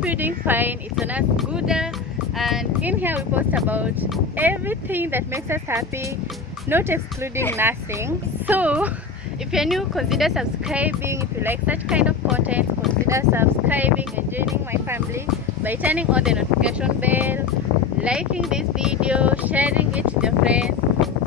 hope you're doing fine. It's on us, Guda, and in here we post about everything that makes us happy, not excluding nursing. So if you're new, consider subscribing. If you like such kind of content, consider subscribing and joining my family by turning on the notification bell, liking this video, sharing it with your friends.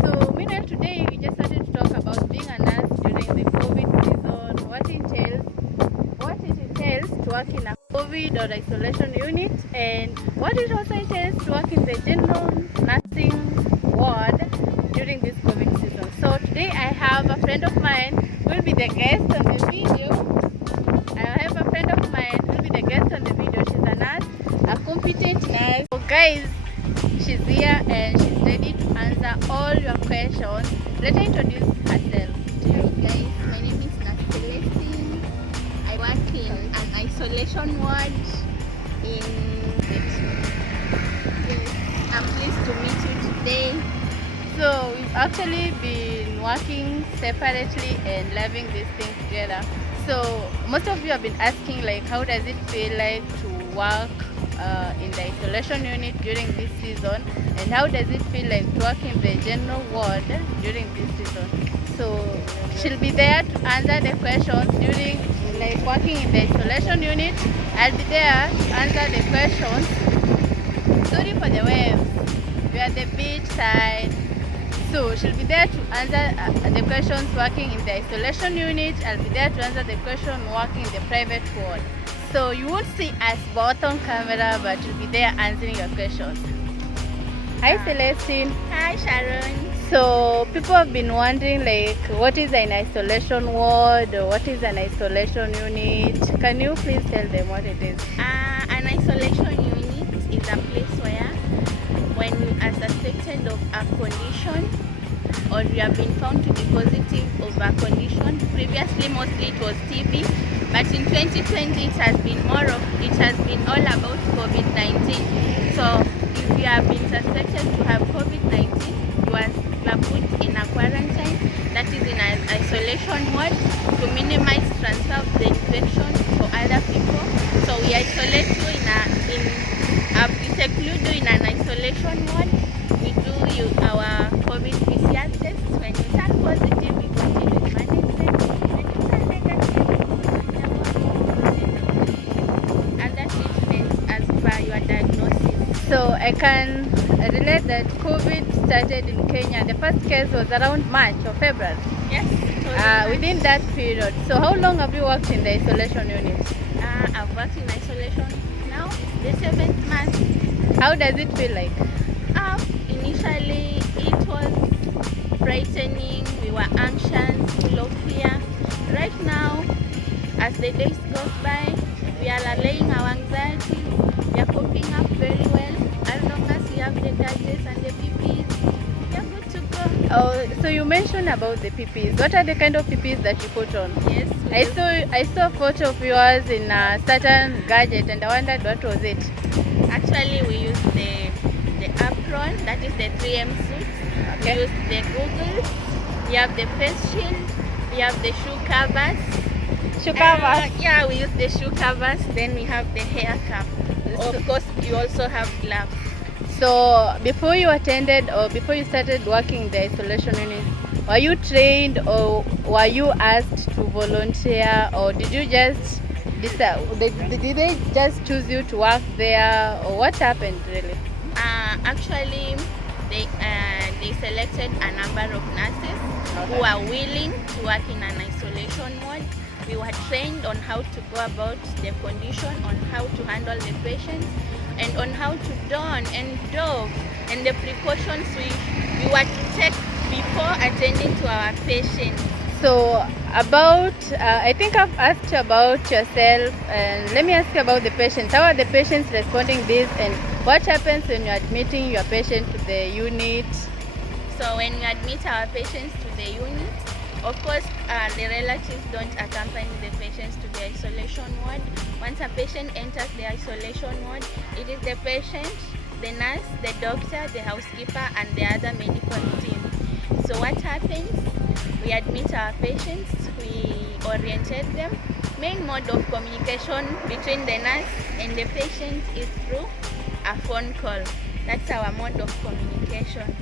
So meanwhile, today we just started to talk about being a nurse during the COVID season, what it entails to work in a COVID or isolation unit, and what it also entails to work in the general nursing ward during this COVID season. So today I have a friend of mine who will be the guest on the video. She's a nurse, a competent nurse. So guys, she's here and she's ready to answer all your questions. Let her introduce herself. Hi guys, my name is Celestine. I work in an isolation ward in Yes, I'm pleased to meet you today. So we've actually been working separately and loving this thing together. So most of you have been asking, like, how does it feel like to work in the isolation unit during this season, and how does it feel like to work in the general ward during this season? So she'll be there to answer the questions during, like, working in the isolation unit. I'll be there to answer the questions. Sorry for the waves, we are at the beach side. So she'll be there to answer the questions working in the isolation unit. I'll be there to answer the question working in the private ward. So you won't see us both on camera, but you'll be there answering your questions. Hi Celestine. Hi Sharon. So people have been wondering, like, what is an isolation ward or what is an isolation unit? Can you please tell them what it is? An isolation unit is a place where when you are suspected of a condition or you have been found to be positive of a condition. Previously mostly it was TB, but in 2020 it has been all about COVID-19. So if you have been suspected to have COVID-19, you are put in a quarantine, that is in an isolation ward, to minimize transfer of the infection for other people. So we isolate you we seclude you in an isolation ward. We do our COVID PCR test. When you turn positive, we continue with management. When you turn negative, under treatment as per your diagnosis. So I can relate that COVID started in Kenya. The first case was around March or February. Yes. Within that period. So how long have you worked in the isolation unit? I've worked in isolation now. It's the 7th month. How does it feel like? Initially it was frightening. We were anxious, full of fear. Right now, as the days go by, we are allaying our anxiety. We are coping up very well. As long as we have the gadgets and the PPEs, we are good to go. Oh, so you mentioned about the PPEs. What are the kind of PPEs that you put on? Yes. I saw a photo of yours in a certain gadget, and I wondered what was it. Actually, we use the apron, that is the 3M suit. Okay. We use the goggles. We have the face shield. We have the shoe covers. Shoe covers? Yeah, we use the shoe covers. Then we have the hair cap. Of course, you also have gloves. So before you attended or before you started working in the isolation unit, were you trained or were you asked to volunteer, or did you just decide? Did they just choose you to work there, or what happened really? Actually, they selected a number of nurses who are willing to work in an isolation ward. We were trained on how to go about the condition, on how to handle the patients, and on how to don and doff, and the precautions we were to take before attending to our patients. So I think I've asked you about yourself, and let me ask you about the patients. How are the patients responding this, and what happens when you're admitting your patient to the unit? So when we admit our patients to the unit, of course, the relatives don't accompany the patients to the isolation ward. Once a patient enters the isolation ward, it is the patient, the nurse, the doctor, the housekeeper, and the other medical team. So what happens? We admit our patients, we oriented them. Main mode of communication between the nurse and the patient is through a phone call. That's our mode of communication.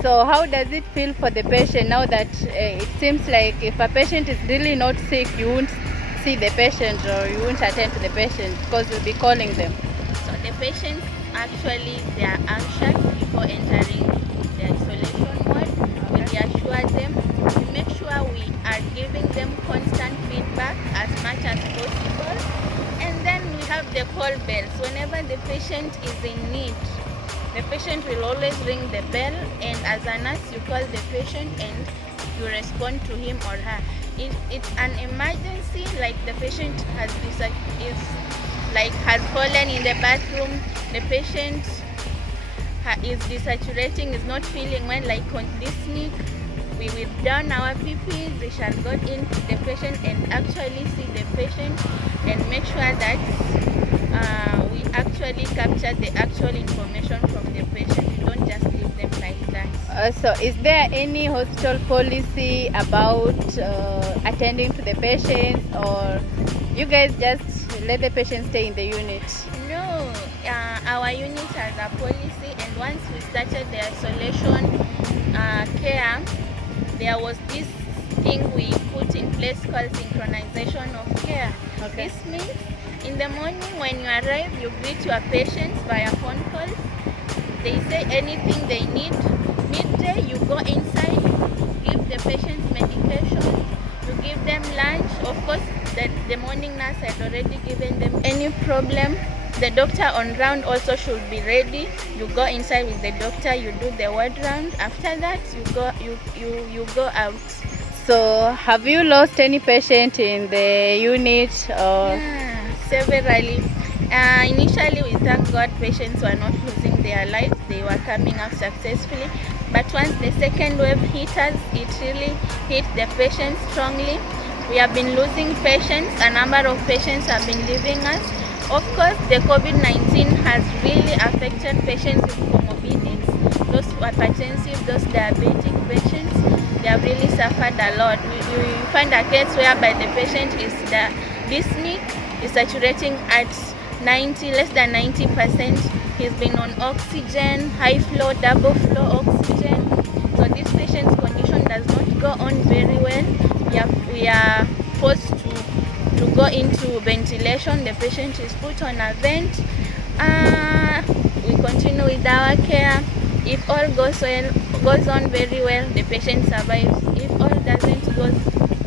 So how does it feel for the patient now that it seems like if a patient is really not sick, you won't see the patient or you won't attend to the patient because you'll be calling them? So the patients actually, they are anxious before entering the isolation ward. We reassure them. We make sure we are giving them constant feedback as much as possible. And then we have the call bells. Whenever the patient is in need, the patient will always ring the bell, and as a nurse you call the patient and you respond to him or her. If it's an emergency, like the patient has fallen in the bathroom, the patient is desaturating, is not feeling well, like on this week, we will don our PPs, we shall go into the patient and actually see the patient and make sure that we actually capture the actual information from the patient. We don't just leave them like that. So is there any hospital policy about attending to the patients, or you guys just let the patient stay in the unit? No, our unit has a policy, and once we started the isolation care, there was this thing we put in place called synchronization of care. Okay. This means in the morning when you arrive, you greet your patients via phone calls. They say anything they need. Midday, you go inside, give the patients medication, you give them lunch. Of course, the morning nurse had already given them any problem. The doctor on round also should be ready. You go inside with the doctor, you do the ward round. After that, you go out. So have you lost any patient in the unit? Yeah, severally. Initially, we thank God patients were not losing their lives. They were coming out successfully. But once the second wave hit us, it really hit the patients strongly. We have been losing patients. A number of patients have been leaving us. Of course, the Covid-19 has really affected patients with comorbidities, those hypertensive, those diabetic patients. They have really suffered a lot. We find a case whereby the patient is dyspneic, is saturating at less than 90%. He's been on oxygen, high flow, double flow oxygen. So this patient's condition does not go on very well. We are forced to go into ventilation. The patient is put on a vent. We continue with our care. If all goes on very well, the patient survives. If all doesn't go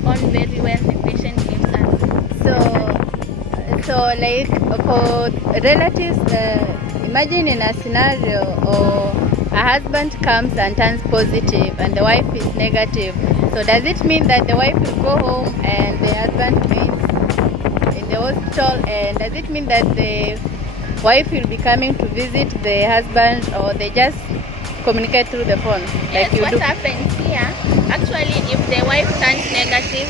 on very well, the patient leaves us. So like for relatives, imagine in a scenario or a husband comes and turns positive and the wife is negative. So does it mean that the wife will go home and the husband remains in the hospital? And does it mean that the wife will be coming to visit the husband, or they just communicate through the phone? Yes, what happens here, actually, if the wife turns negative,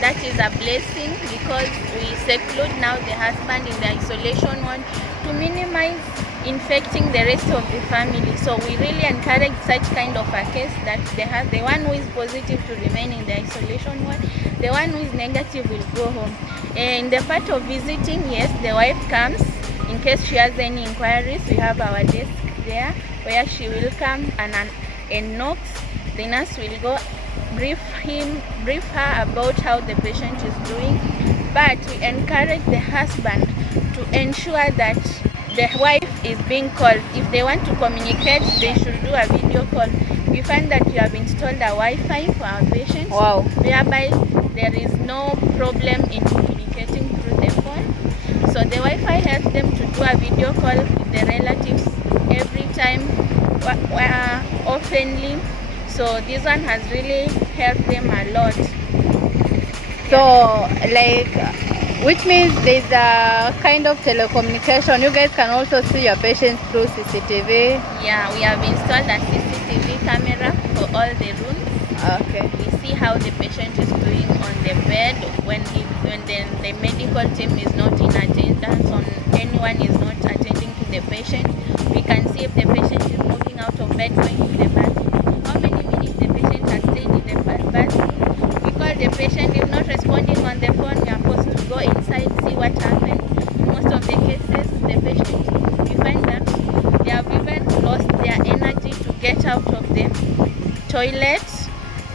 that is a blessing, because we seclude now the husband in the isolation ward to minimize infecting the rest of the family. So we really encourage such kind of a case, that the one who is positive to remain in the isolation ward, the one who is negative will go home. In the part of visiting, yes, the wife comes. In case she has any inquiries, we have our desk there where she will come and knocks. The nurse will go brief her about how the patient is doing. But we encourage the husband to ensure that the wife is being called. If they want to communicate, they should do a video call. We find that we have installed a Wi-Fi for our patients. Wow. Whereby there is no problem in communicating through the phone. So the Wi-Fi helps them to do a video call with the relatives every time, oftenly. So this one has really helped them a lot. So like, which means there's a kind of telecommunication. You guys can also see your patients through CCTV. Yeah, we have installed a CCTV camera for all the rooms. Okay. We see how the patient is doing on the bed when the medical team is not in attendance, or anyone is not attending to the patient. We can see if the patient is moving out of bed, going to the bathroom, how many minutes the patient has stayed in the bathroom. We call the patient is not responding on the phone, we are supposed to go inside, see what happened. In most of the cases, the patient, we find that they have even lost their energy to get out of the toilet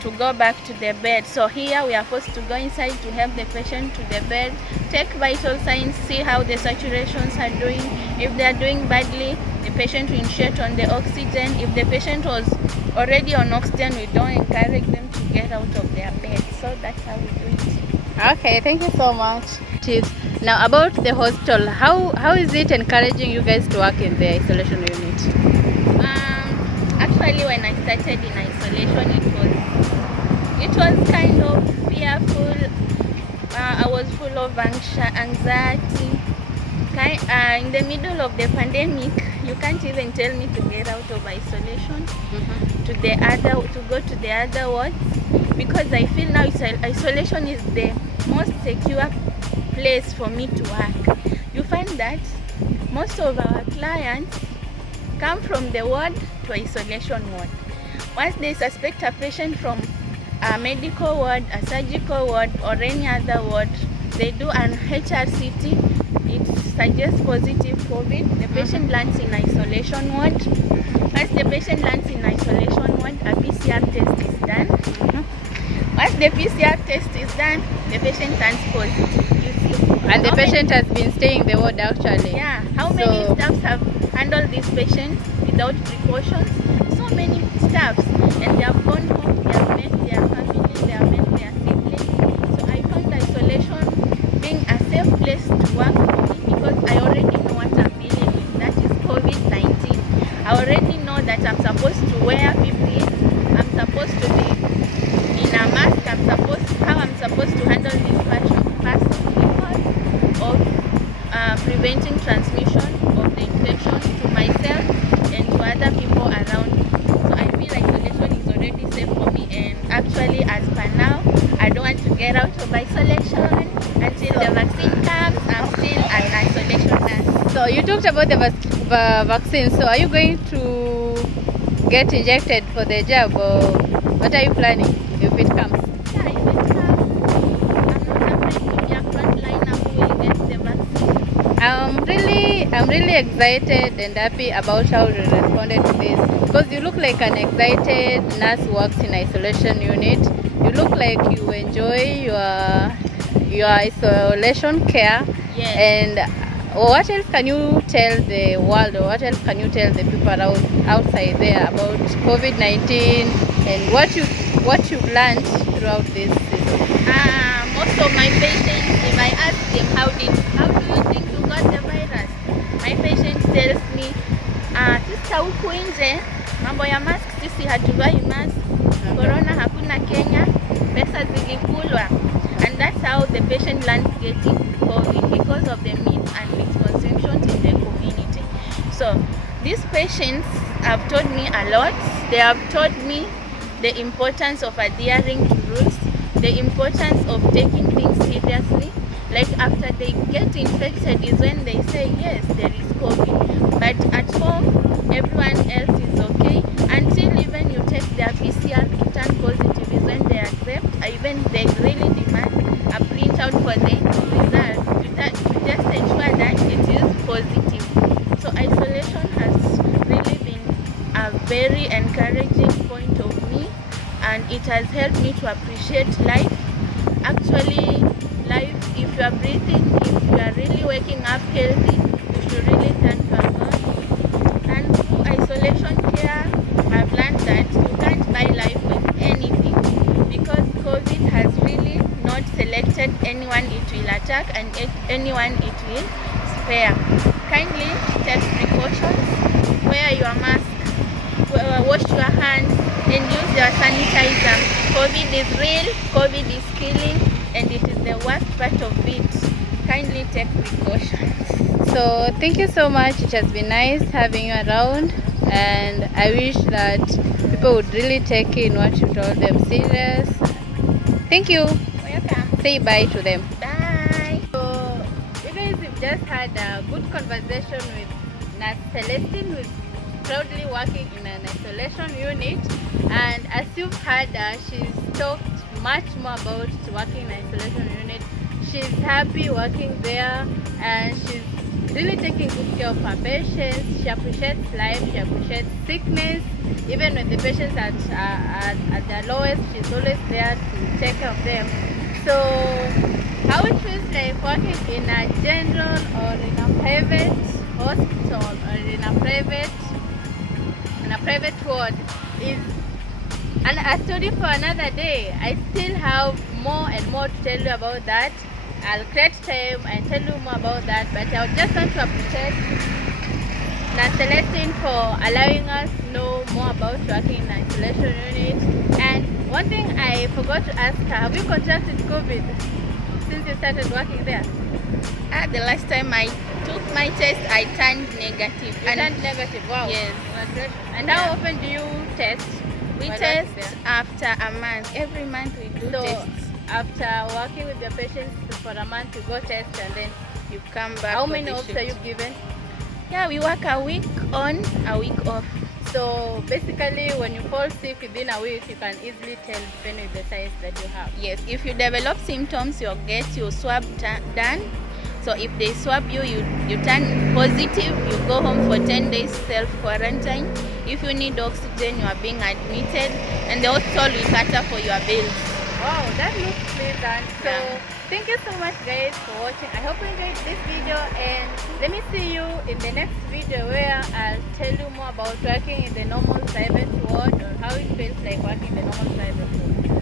to go back to the bed. So here we are supposed to go inside to help the patient to the bed, take vital signs, see how the saturations are doing. If they are doing badly, the patient will initiate on the oxygen. If the patient was already on oxygen, we don't encourage them to get out of their bed. So that's how we do it. Okay, thank you so much. Now about the hospital, how is it encouraging you guys to work in the isolation unit? Actually, when I started in isolation, it was kind of fearful. I was full of anxiety. In the middle of the pandemic, you can't even tell me to get out of isolation to go to the other wards, because I feel now isolation is the most secure place for me to work. You find that most of our clients come from the ward to isolation ward. Once they suspect a patient from a medical ward, a surgical ward, or any other ward, they do an HRCT. It suggests positive COVID. The patient lands in isolation ward. Once the patient lands in isolation ward, a PCR test is done. Once the PCR test is done, the patient turns positive. You see? And the patient has been staying in the ward actually. Yeah. How many staffs have handled this patient without precautions? So many staffs, and they have gone home, they have met their family, they have met their siblings. So I found isolation being a safe place to work for me, because I already know what I'm dealing with. That is COVID-19. I already know that I'm supposed to wear PPE. I'm supposed to be in a mask. How I'm supposed to handle this person because of preventing transmission of the infection to myself and to other people around me. So I feel isolation is already safe for me, and actually as per now, I don't want to get out of isolation until the vaccine comes. I'm still an isolation nurse. So you talked about the vaccine. So are you going to get injected for the jab, or what are you planning if it comes? Yeah, if it comes, I'm not afraid to be a frontliner who will get the vaccine. I'm really excited and happy about how you responded to this, because you look like an excited nurse who works in isolation unit. You look like you enjoy your isolation care. Yes. And what else can you tell the world, or what else can you tell the people outside there about COVID-19 and what you've learned throughout this season? Most of my patients, if I ask them how do you think you got the virus, my patient tells me, sister, huku nje mambo ya mask sisi hatuvai mask, corona hakuna Kenya, pesa zilikulwa. And that's how the patient learns getting COVID, because of the myths and misconceptions in the community. So these patients have taught me a lot. They have taught me the importance of adhering to rules, the importance of taking things seriously. Like after they get infected is when they say, yes, there is COVID. But at home, everyone else is okay. Until even you take their PCR to turn positive is when they accept. Even they really demand a printout for the result to just ensure that it is positive. So isolation has really been a very encouraging point of me, and it has helped me to appreciate life. Actually, life, if you are breathing, if you are really waking up healthy, you should really thank your God. And through isolation care, I've learned that you can't buy life with anything, because COVID has really not selected anyone it will attack and anyone it will spare. Kindly take precautions, wear your mask, wash your hands, and use your sanitizer. COVID is real, COVID is killing, and it is the worst part of it. Kindly take precautions. So thank you so much. It has been nice having you around, and I wish that people would really take in what you told them serious. Thank you. Welcome. Say bye to them. Bye. So you guys have just had a good conversation with Nurse Celestine, who's proudly working in an isolation unit, and as you've heard, she's talked much more about working in isolation unit. She's happy working there, and she's really taking good care of her patients. She appreciates life, she appreciates sickness. Even when the patients are at their lowest, she's always there to take care of them. So how it feels like working in a general or in a private hospital or in a private ward is a story for another day. I still have more and more to tell you about that. I'll create time and tell you more about that, but I just want to appreciate Nurse Celestine for allowing us to know more about working in isolation unit. And one thing I forgot to ask her, have you contracted COVID since you started working there? The last time I took my test, I turned negative. You turned negative, wow. Yes. Congratulations. And how often do you test? We while test working there? after a month. Every month we do So tests. after working with your patients for a month, you go test and then You come back. how for many the offs shift. are you given? Yeah, we work a week on, a week off. So basically when you fall sick within a week, you can easily tell depending on the signs that you have. Yes, if you develop symptoms, you'll get your swab done. So if they swab you, you turn positive, you go home for 10 days self-quarantine. If you need oxygen, you are being admitted. And the hospital will cater for your bills. Wow, that looks pleasant. So Yeah. thank you so much guys for watching. I hope you enjoyed this video, and let me see you in the next video where I'll tell you more about working in the normal private ward or how it feels like working in the normal private ward.